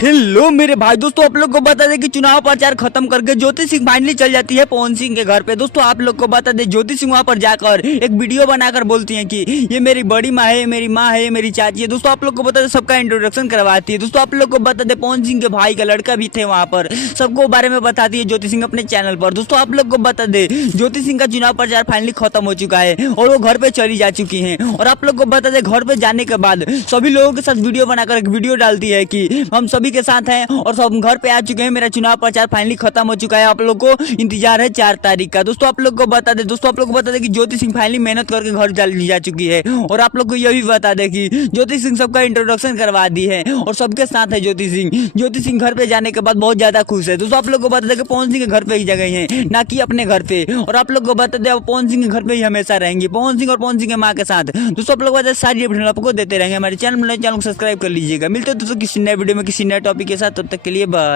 Hello मेरे भाई दोस्तों, आप लोग को बता दें कि चुनाव प्रचार खत्म करके ज्योति सिंह फाइनली चल जाती है पवन सिंह के घर पे। दोस्तों आप लोग को बता दें, ज्योति सिंह वहां पर जाकर एक वीडियो बनाकर बोलती हैं कि ये मेरी बड़ी माँ है, मेरी माँ है, मेरी चाची है। दोस्तों आप लोग को बता दें, सबका इंट्रोडक्शन करवाती है। दोस्तों आप लोग को बता दें, पवन सिंह के भाई का लड़का भी थे वहां पर, सबको बारे में बताती है ज्योति सिंह अपने चैनल पर। दोस्तों आप लोग को बता दें, ज्योति सिंह का चुनाव प्रचार फाइनली खत्म हो चुका है और वो घर पे चली जा चुकी हैं। और आप लोग को बता दें, घर पे जाने के बाद सभी लोगों के साथ वीडियो बनाकर एक वीडियो डालती है कि हम सभी के साथ हैं और सब घर पे आ चुके हैं, मेरा चुनाव प्रचार फाइनली खत्म हो चुका है, आप लोग को इंतजार है 4 तारीख का। दोस्तों आप लोग को बता दें कि ज्योति सिंह फाइनली मेहनत करके घर जा चुकी है। और आप लोग को यह भी बता दें कि ज्योति सिंह सबका इंट्रोडक्शन करवा दी है और सबके साथ है ज्योति सिंह घर पे जाने के बाद बहुत ज्यादा खुश है। दोस्तों आप लोग को बता दें कि पवन सिंह के घर पे ही जगह है, ना कि अपने घर पे। और आप लोग को बता दें, पवन सिंह के घर पे ही हमेशा रहेंगे, पवन सिंह और पवन सिंह के माँ के साथ। दोस्तों आप लोग को सारी अपडेट आपको देते रहेंगे। हमारे चैनल को सब्सक्राइब कर लीजिएगा। मिलते हैं दोस्तों किसी नए वीडियो में किसी नए टॉपिक के साथ, तब तक के लिए बाय।